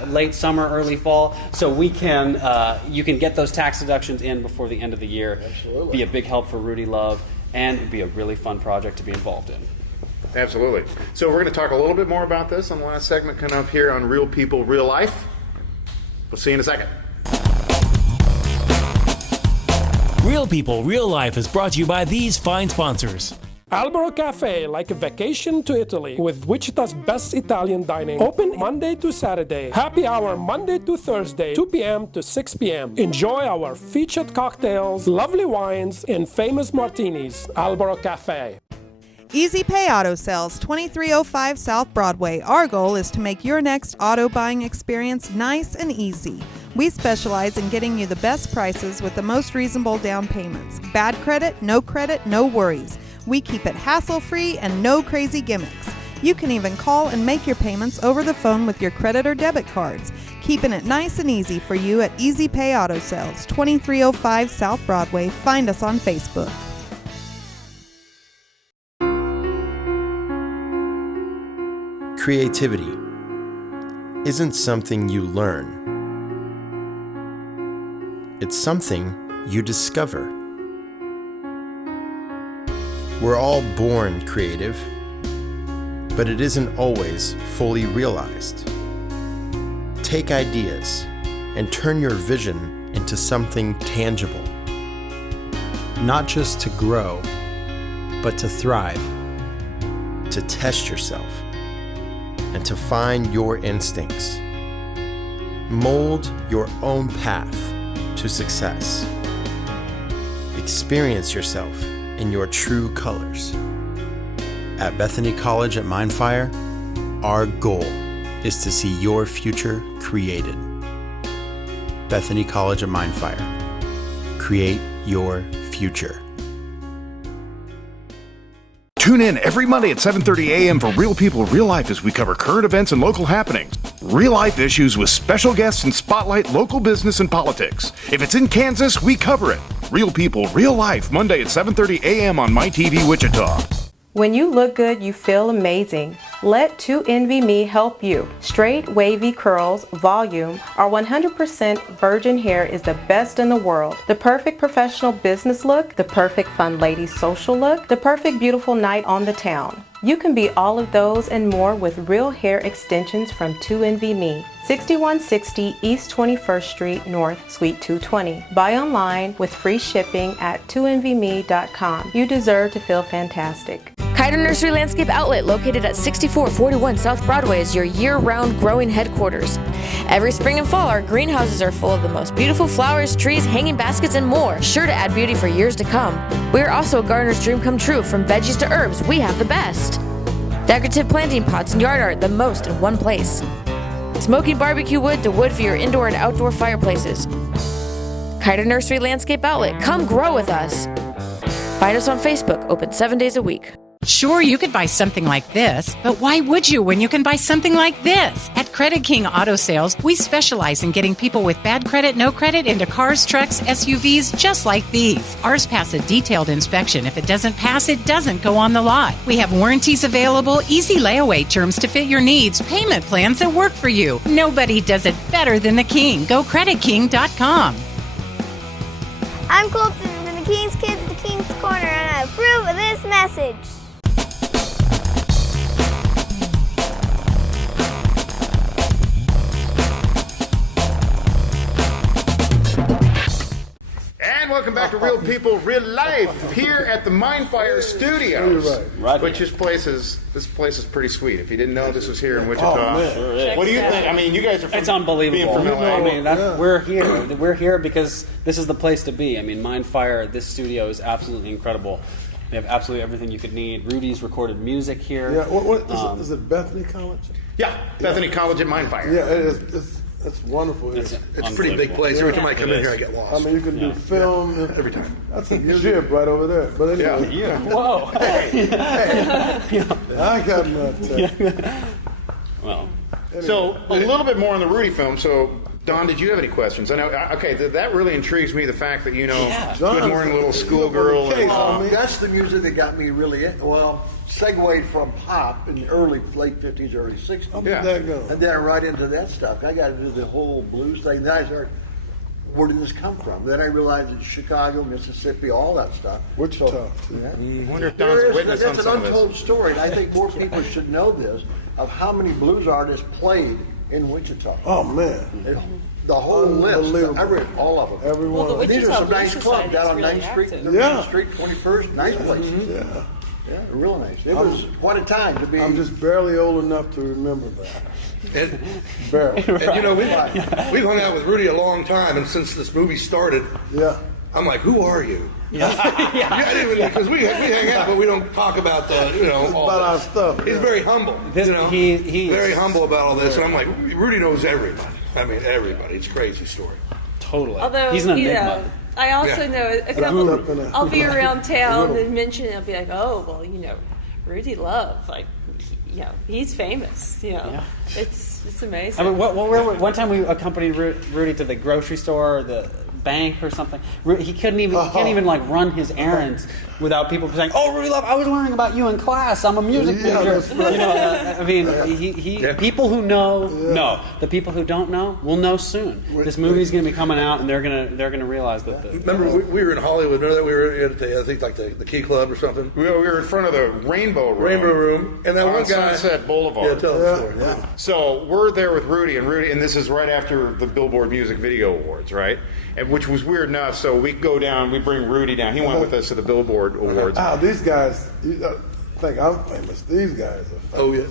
late summer, early fall, so we can you can get those tax deductions in before the end of the year. Absolutely. Be a big help for Rudy Love, and it'd be a really fun project to be involved in. Absolutely. So we're going to talk a little bit more about this on the last segment coming up here on Real People, Real Life. We'll see you in a second. Real People, Real Life is brought to you by these fine sponsors. Albero Cafe, like a vacation to Italy, with Wichita's best Italian dining. Open Monday to Saturday. Happy hour Monday to Thursday, 2 p.m. to 6 p.m. Enjoy our featured cocktails, lovely wines, and famous martinis. Albero Cafe. Easy Pay Auto Sales, 2305 South Broadway. Our goal is to make your next auto buying experience nice and easy. We specialize in getting you the best prices with the most reasonable down payments. Bad credit, no worries. We keep it hassle-free and no crazy gimmicks. You can even call and make your payments over the phone with your credit or debit cards. Keeping it nice and easy for you at Easy Pay Auto Sales, 2305 South Broadway. Find us on Facebook. Creativity isn't something you learn. It's something you discover. We're all born creative, but it isn't always fully realized. Take ideas and turn your vision into something tangible. Not just to grow, but to thrive, to test yourself, and to find your instincts. Mold your own path to success. Experience yourself in your true colors. At Bethany College at Mindfire, our goal is to see your future created. Bethany College at Mindfire. Create your future. Tune in every Monday at 7:30 a.m. for Real People, Real Life as we cover current events and local happenings. Real life issues with special guests and spotlight local business and politics. If it's in Kansas, we cover it. Real People, Real Life, Monday at 7:30 a.m. on MyTV Wichita. When you look good, you feel amazing. Let 2NVMe help you. Straight, wavy curls, volume, or 100% virgin hair is the best in the world. The perfect professional business look, the perfect fun lady social look, the perfect beautiful night on the town. You can be all of those and more with real hair extensions from 2NVMe. 6160 East 21st Street North, Suite 220. Buy online with free shipping at 2NVMe.com. You deserve to feel fantastic. Kiter Nursery Landscape Outlet, located at 6441 South Broadway, is your year-round growing headquarters. Every spring and fall, our greenhouses are full of the most beautiful flowers, trees, hanging baskets, and more, sure to add beauty for years to come. We are also a gardener's dream come true. From veggies to herbs, we have the best. Decorative planting pots and yard art, the most in one place. Smoking barbecue wood to wood for your indoor and outdoor fireplaces. Kiter Nursery Landscape Outlet, come grow with us. Find us on Facebook, open 7 days a week. Sure, you could buy something like this, but why would you when you can buy something like this? At Credit King Auto Sales, we specialize in getting people with bad credit, no credit into cars, trucks, SUVs, just like these. Ours pass a detailed inspection. If it doesn't pass, it doesn't go on the lot. We have warranties available, easy layaway terms to fit your needs, payment plans that work for you. Nobody does it better than the King. Go creditking.com. I'm Colton from the King's Kids, the King's Corner, and I approve of this message. And welcome back to Real People, Real Life here at the Mindfire Studios. Right. Which this place is pretty sweet. If you didn't know this was here in Wichita, Sure is. what do you think? I mean, you guys are from, It's unbelievable. being from LA. I mean, we're here. We're here because this is the place to be. I mean, Mindfire, this studio is absolutely incredible. They have absolutely everything you could need. Rudy's recorded music here. Yeah, what is it Bethany College? Yeah, Bethany College at Mindfire. Yeah, it's wonderful here. It's a pretty big place. Every time I come in here, I get lost. I mean, you can do film. Every time. That's a jib right over there. But anyway. Yeah. Whoa. Hey. I got nothing. Well. So a little bit more on the Rudy film. So Don, did you have any questions? I know. Okay, that really intrigues me. The fact that you know Good Morning Little Schoolgirl. That's the music that got me really in. Well, segued from pop in the late 50s, early 60s. How did that go? And then right into that stuff. I got into the whole blues thing. Then I started, where did this come from? Then I realized it's Chicago, Mississippi, all that stuff. Wichita. I wonder if Don's a witness on that's some an of untold this. story, and I think more people should know this, of how many blues artists played in Wichita. Oh, man. The whole list. I read all of them. Everyone. Well, the These are Wichita some nice Blues clubs Society down is on really 9th Street. active. Main Street, 21st. Nice place. Yeah. Yeah, real nice. It was quite a time to be. I'm just barely old enough to remember that. And, Barely. and you know, we've hung out with Rudy a long time, and since this movie started, Yeah. I'm like, who are you? Because we hang out, but we don't talk about all About our this. stuff. He's very humble. He very is humble about all this, and I'm like, Rudy knows everybody. I mean, everybody. It's a crazy story. totally. Although, he's an enigma. I also know a couple. I'll be around town Little. and mention it. I'll be like, oh, well, Rudy Love, like, he's famous. It's amazing. I mean, one time we accompanied Rudy to the grocery store or the bank or something. He can't even like run his errands without people saying, "Oh, Rudy Love, I was learning about you in class. I'm a music major." Right. I mean, people who know. The people who don't know will know soon. This movie's going to be coming out, and they're going to realize that. Remember, we were in Hollywood. Remember that we were at I think like the Key Club or something. We were in front of the Rainbow Room. And that on one guy, Sunset Boulevard. Yeah, tell the story. Yeah. So we're there with Rudy, and this is right after the Billboard Music Video Awards, right? And which was weird enough. So we go down, we bring Rudy down. He went with us to the Billboard Awards. These guys, think I'm famous. These guys are famous. Oh, yeah.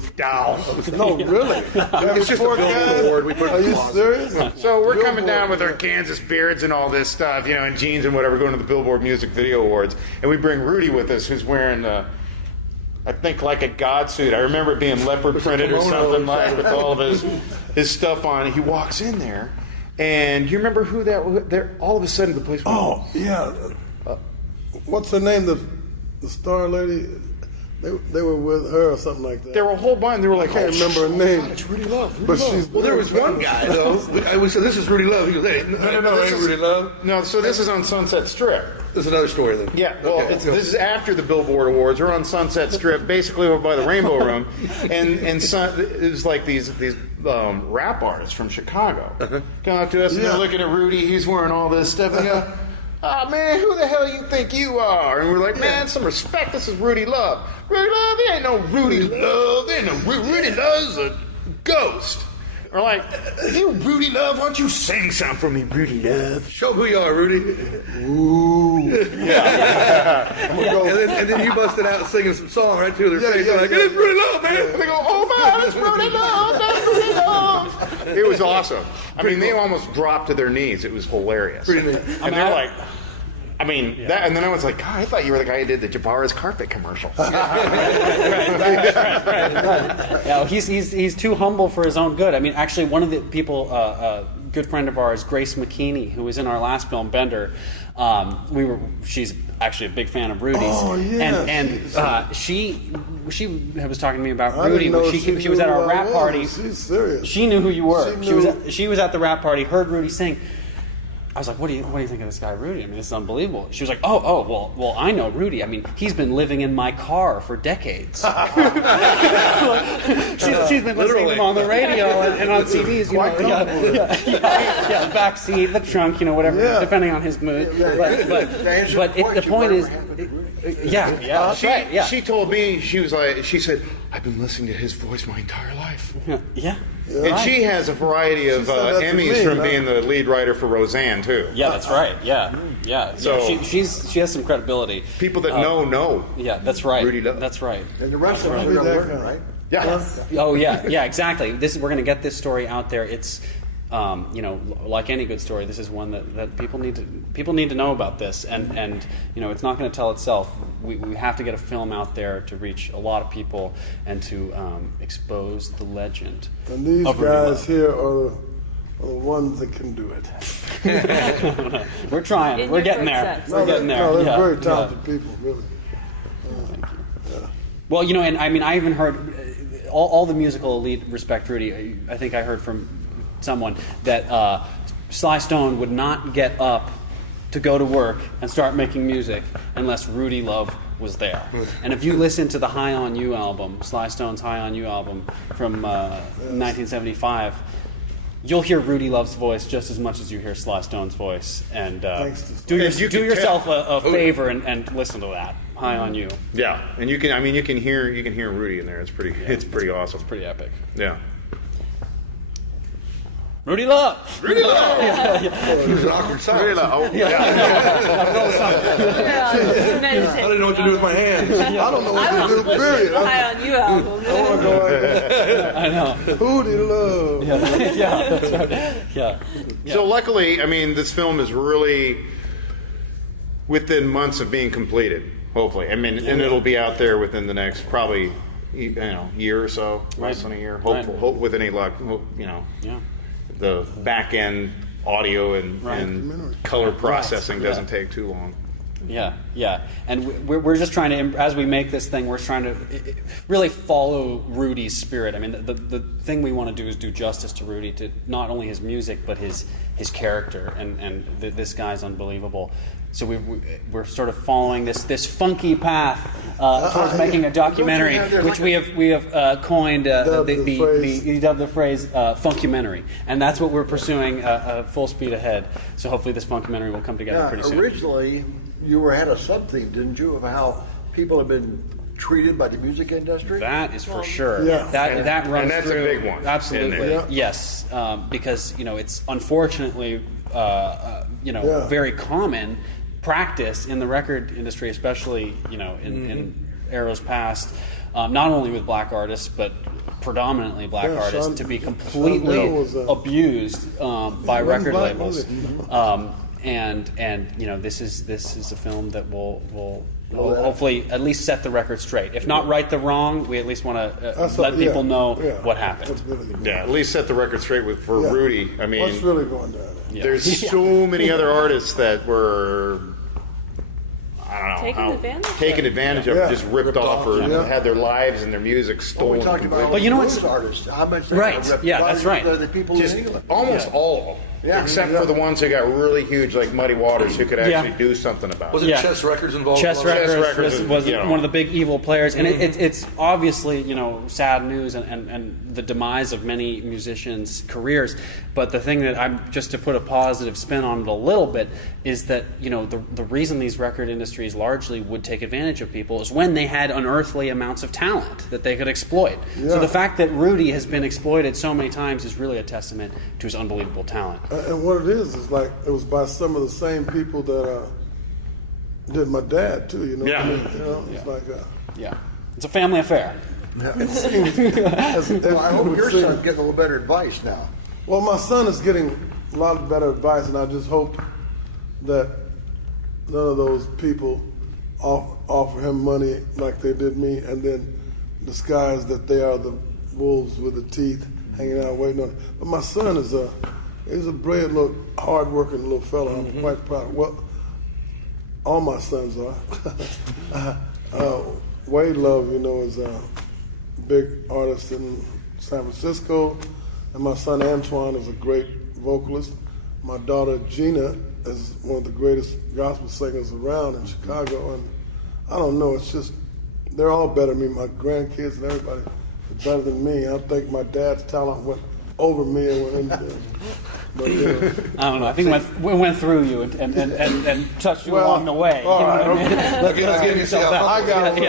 No, really. It's just a billboard. We put Are you serious? So we're coming down with our Kansas beards and all this stuff, and jeans and whatever, going to the Billboard Music Video Awards, and we bring Rudy with us, who's wearing, I think, like a god suit. I remember it being leopard printed or something like, with all of his stuff on. He walks in there, and you remember who that was? There, all of a sudden, the place went, Oh, yeah. What's her name? The star lady? They were with her or something like that. There were a whole bunch. They were like, I can't remember her name. It's Rudy Love. But she's Well, there was one guy, though. We said, this is Rudy Love. He goes, hey, no, this ain't is- Rudy Love. No, so this is on Sunset Strip. This is another story, then. Yeah, well, Okay. this is after the Billboard Awards. We're on Sunset Strip, basically over by the Rainbow Room, and it was like these rap artists from Chicago come up to us, and they're looking at Rudy. He's wearing all this stuff, and they go, "Oh man, who the hell you think you are?" And we're like, "Man, some respect. This is Rudy Love. Rudy Love, there ain't no Rudy Love. There ain't no Rudy Love's a ghost." We're like, "You Rudy Love, why don't you sing something for me, Rudy Love?" Show who you are, Rudy. Ooh. And then you busted out singing some song right to their face. Like, it's Rudy Love, man. And they go, "Oh man, it's Rudy Love. That's Rudy Love." It was awesome. I mean, they almost dropped to their knees. It was hilarious. Pretty neat. And they're like, that, and then I was like, God, I thought you were the guy who did the Jabara's carpet commercial. Right. Yeah, he's too humble for his own good. I mean, actually, one of the people, a good friend of ours, Grace McKinney, who was in our last film, Bender. She's actually a big fan of Rudy's. Oh, yeah. And she was talking to me about I Rudy. didn't know She was at our rap party. She's serious. She knew who you were. She She was at the rap party, heard Rudy sing. I was like, what do you think of this guy, Rudy? I mean, this is unbelievable. She was like, well, I know Rudy. I mean, he's been living in my car for decades. she's been listening to him on the radio and on CDs. Back seat, the trunk, whatever, depending on his mood. But the point is, that's right. She told me, she said, I've been listening to his voice my entire life. Yeah. And she has a variety of Emmys from being the lead writer for Roseanne too. Yeah, that's right. Yeah. So she has some credibility. People that know. Yeah, that's right. Rudy Love. That's right. And the rest of us are going to learn, right? Yeah. Oh yeah, exactly. We're going to get this story out there. It's like any good story, this is one that people need to know about this, and it's not going to tell itself. We have to get a film out there to reach a lot of people and to expose the legend. And these of Rudy guys Love. here are the ones that can do it. We're trying. We're getting there. We're getting there. No, they're Yeah. very talented people, really. Well, and I mean, I even heard all the musical elite respect Rudy. I think I heard from someone that Sly Stone would not get up to go to work and start making music unless Rudy Love was there. And if you listen to the High on You album, Sly Stone's High on You album from 1975, you'll hear Rudy Love's voice just as much as you hear Sly Stone's voice. And do yourself a favor and listen to that. High on You. Yeah, and you can hear Rudy in there. It's pretty awesome. It's pretty epic. Yeah. Rudy Love. Rudy Love. It was an awkward silence. Rudy Love. Oh, I didn't know what to do with my hands. I don't know what to do, period. High on You album. I want to go like, I know. Rudy Love. Yeah, that's right. Yeah. So luckily, I mean, this film is really within months of being completed. Hopefully, I mean, and it'll be out there within the next probably year or so, less than a year. Hope with any luck, the back end audio and color processing doesn't take too long. Yeah, and we're just trying to, as we make this thing, we're trying to really follow Rudy's spirit. I mean, the thing we want to do is do justice to Rudy, to not only his music but his character, and this guy's unbelievable. So we're sort of following this funky path towards making a documentary, which we have coined we dubbed the phrase funkumentary, and that's what we're pursuing full speed ahead. So hopefully this funkumentary will come together pretty soon. Originally, you had a sub-theme, didn't you, of how people have been treated by the music industry? That is for sure. Yeah. That runs and that's through. a big one. Absolutely. Yes, because it's unfortunately very common practice in the record industry, especially in eras past, not only with black artists, but predominantly black artists, to be completely abused by record labels. And this is a film that will hopefully at least set the record straight. If not right the wrong, we at least want to let people know what happened. Yeah, at least set the record straight for Rudy. I mean, what's really going down there? Yeah. There's so many other artists that were, I don't know, taken advantage of, just ripped off, or had their lives and their music stolen. We talked about blues artists. How much they got ripped that's right. The people just in England. Almost all of them. Yeah. Except for the ones who got really huge, like Muddy Waters, who could actually do something about it. Was it Chess Records involved? Chess Records was one of the big evil players, and it's obviously sad news and the demise of many musicians' careers. But the thing that I'm just to put a positive spin on it a little bit is that the reason these record industries largely would take advantage of people is when they had unearthly amounts of talent that they could exploit. Yeah. So the fact that Rudy has been exploited so many times is really a testament to his unbelievable talent. And what it is like it was by some of the same people that did my dad too. Yeah. I mean, it's like it's a family affair. Yeah. It seems, well, I hope your son's getting a little better advice now. Well, my son is getting a lot better advice, and I just hope that none of those people offer him money like they did me, and then disguise that they are the wolves with the teeth hanging out waiting on it. But my son is he's a brilliant, little, hard-working little fellow. I'm quite proud of. Well, all my sons are. Wade Love, is a big artist in San Francisco, and my son Antoine is a great vocalist. My daughter Gina is one of the greatest gospel singers around in Chicago, and I don't know, it's just, they're all better than me. My grandkids and everybody is better than me. I think my dad's talent went over me and went into them. But, I don't know. I think we went through you and touched you along the way. All right, Let's get yourself out. I got it.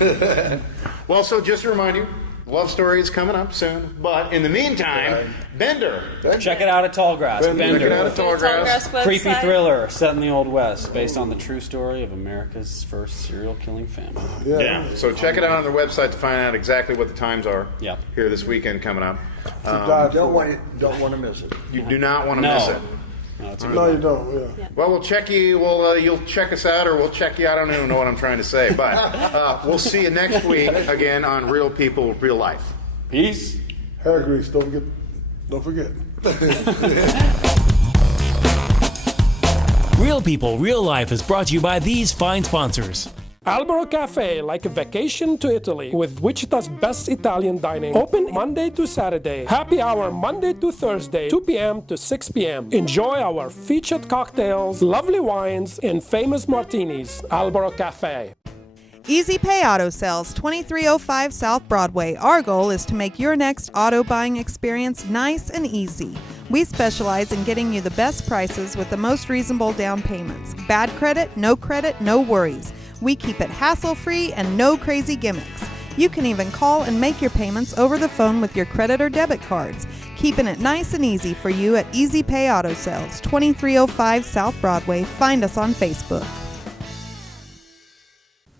Yeah. Well, so just to remind you, Love Story is coming up soon. But in the meantime, Bender. Check it out at Tallgrass. Bender. Check it out at Tallgrass. Creepy thriller set in the Old West, based on the true story of America's first serial killing family. Yeah. So check it out on their website to find out exactly what the times are. Here this weekend coming up. Don't want to miss it. You do not want to miss it. No, you don't. Yeah. Well, we'll check you. You'll check us out, or we'll check you. I don't even know what I'm trying to say, but we'll see you next week again on Real People, Real Life. Peace. Hair grease. Don't forget. Real People, Real Life is brought to you by these fine sponsors. Albero Cafe, like a vacation to Italy, with Wichita's best Italian dining. Open Monday to Saturday. Happy hour Monday to Thursday, 2 p.m. to 6 p.m. Enjoy our featured cocktails, lovely wines, and famous martinis. Albero Cafe. Easy Pay Auto Sales, 2305 South Broadway. Our goal is to make your next auto buying experience nice and easy. We specialize in getting you the best prices with the most reasonable down payments. Bad credit, no worries. We keep it hassle-free and no crazy gimmicks. You can even call and make your payments over the phone with your credit or debit cards. Keeping it nice and easy for you at Easy Pay Auto Sales, 2305 South Broadway. Find us on Facebook.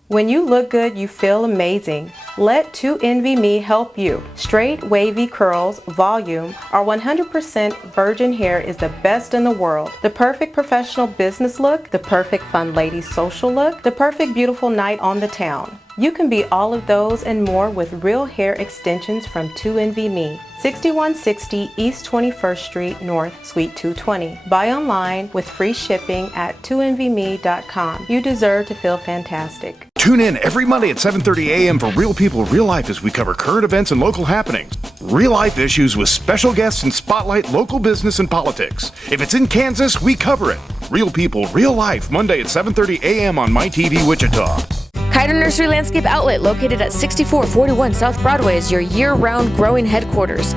When you look good, you feel amazing. Let 2NVMe help you. Straight, wavy curls, volume, or 100% virgin hair is the best in the world. The perfect professional business look, the perfect fun lady social look, the perfect beautiful night on the town. You can be all of those and more with real hair extensions from 2NVMe. 6160 East 21st Street North, Suite 220. Buy online with free shipping at 2NVMe.com. You deserve to feel fantastic. Tune in every Monday at 7:30 a.m. for Real People, Real Life as we cover current events and local happenings. Real life issues with special guests and spotlight local business and politics. If it's in Kansas, we cover it. Real People, Real Life, Monday at 7:30 a.m. on MyTV Wichita. Kiter Nursery Landscape Outlet, located at 6441 South Broadway, is your year-round growing headquarters.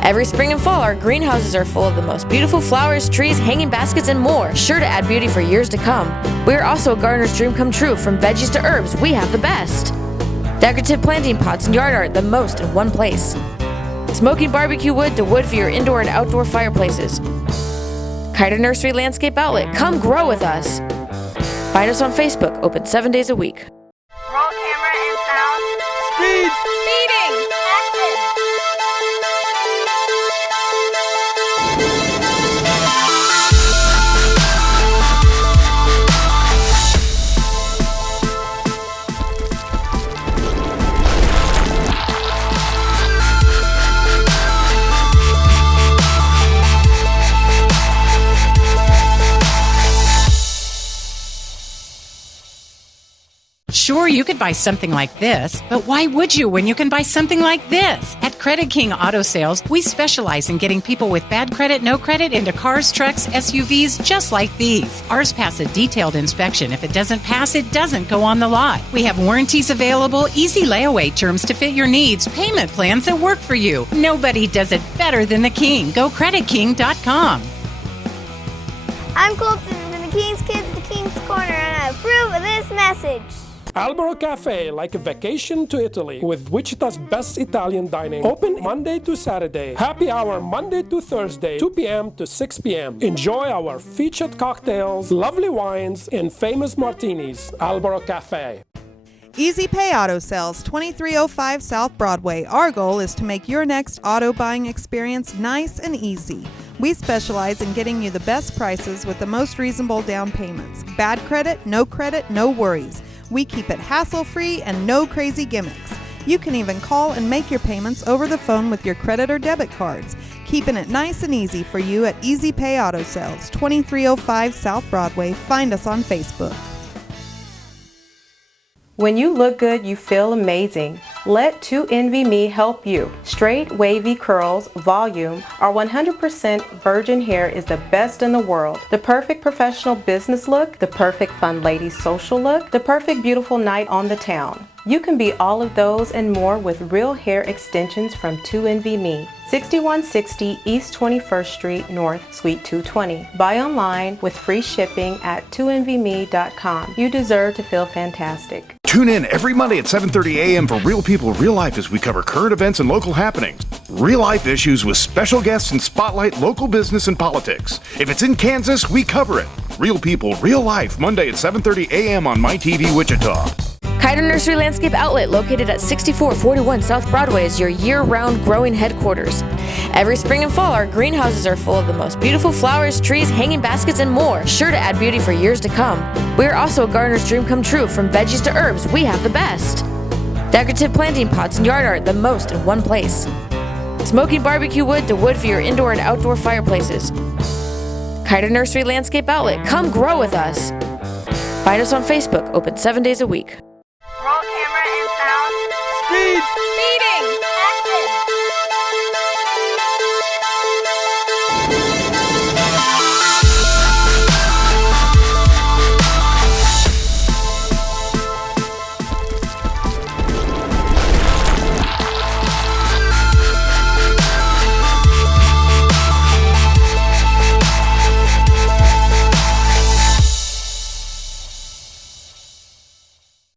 Every spring and fall, our greenhouses are full of the most beautiful flowers, trees, hanging baskets, and more, sure to add beauty for years to come. We are also a gardener's dream come true. From veggies to herbs, we have the best. Decorative planting pots and yard art, the most in one place. Smoking barbecue wood to wood for your indoor and outdoor fireplaces. Kiter Nursery Landscape Outlet, come grow with us. Find us on Facebook, open 7 days a week. Sure, you could buy something like this, but why would you when you can buy something like this? At Credit King Auto Sales, we specialize in getting people with bad credit, no credit into cars, trucks, SUVs just like these. Ours pass a detailed inspection. If it doesn't pass, it doesn't go on the lot. We have warranties available, easy layaway terms to fit your needs, payment plans that work for you. Nobody does it better than the King. Go creditking.com. I'm Colton from the King's Kids, the King's Corner, and I approve of this message. Albero Cafe, like a vacation to Italy, with Wichita's best Italian dining. Open Monday to Saturday. Happy hour Monday to Thursday, 2 p.m. to 6 p.m. Enjoy our featured cocktails, lovely wines, and famous martinis. Albero Cafe. Easy Pay Auto Sales, 2305 South Broadway. Our goal is to make your next auto buying experience nice and easy. We specialize in getting you the best prices with the most reasonable down payments. Bad credit, no worries. We keep it hassle-free and no crazy gimmicks. You can even call and make your payments over the phone with your credit or debit cards. Keeping it nice and easy for you at Easy Pay Auto Sales, 2305 South Broadway. Find us on Facebook. When you look good, you feel amazing. Let 2NVMe help you. Straight, wavy curls, volume, our 100% virgin hair is the best in the world. The perfect professional business look, the perfect fun lady social look, the perfect beautiful night on the town. You can be all of those and more with real hair extensions from 2NVMe. 6160 East 21st Street North, Suite 220. Buy online with free shipping at 2NVMe.com. You deserve to feel fantastic. Tune in every Monday at 7:30 a.m. for Real People, Real Life as we cover current events and local happenings. Real life issues with special guests and spotlight local business and politics. If it's in Kansas, we cover it. Real People, Real Life, Monday at 7:30 a.m. on MyTV Wichita. Kiter Nursery Landscape Outlet, located at 6441 South Broadway, is your year-round growing headquarters. Every spring and fall, our greenhouses are full of the most beautiful flowers, trees, hanging baskets, and more, sure to add beauty for years to come. We are also a gardener's dream come true. From veggies to herbs, we have the best. Decorative planting pots and yard art, the most in one place. Smoking barbecue wood to wood for your indoor and outdoor fireplaces. Kiter Nursery Landscape Outlet, come grow with us. Find us on Facebook, open 7 days a week. Roll camera and sound. Speed! Speeding! Action!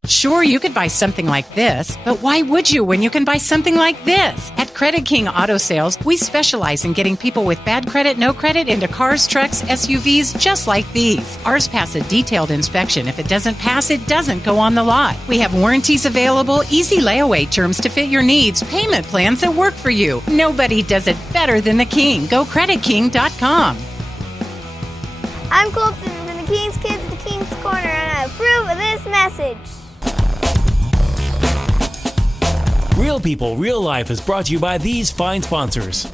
Sure, you could buy something like this, but why would you when you can buy something like this? At Credit King Auto Sales, we specialize in getting people with bad credit, no credit into cars, trucks, SUVs just like these. Ours pass a detailed inspection. If it doesn't pass, it doesn't go on the lot. We have warranties available, easy layaway terms to fit your needs, payment plans that work for you. Nobody does it better than the King. Go creditking.com. I'm Colton from the King's Kids, the King's Corner, and I approve of this message. Real People, Real Life is brought to you by these fine sponsors.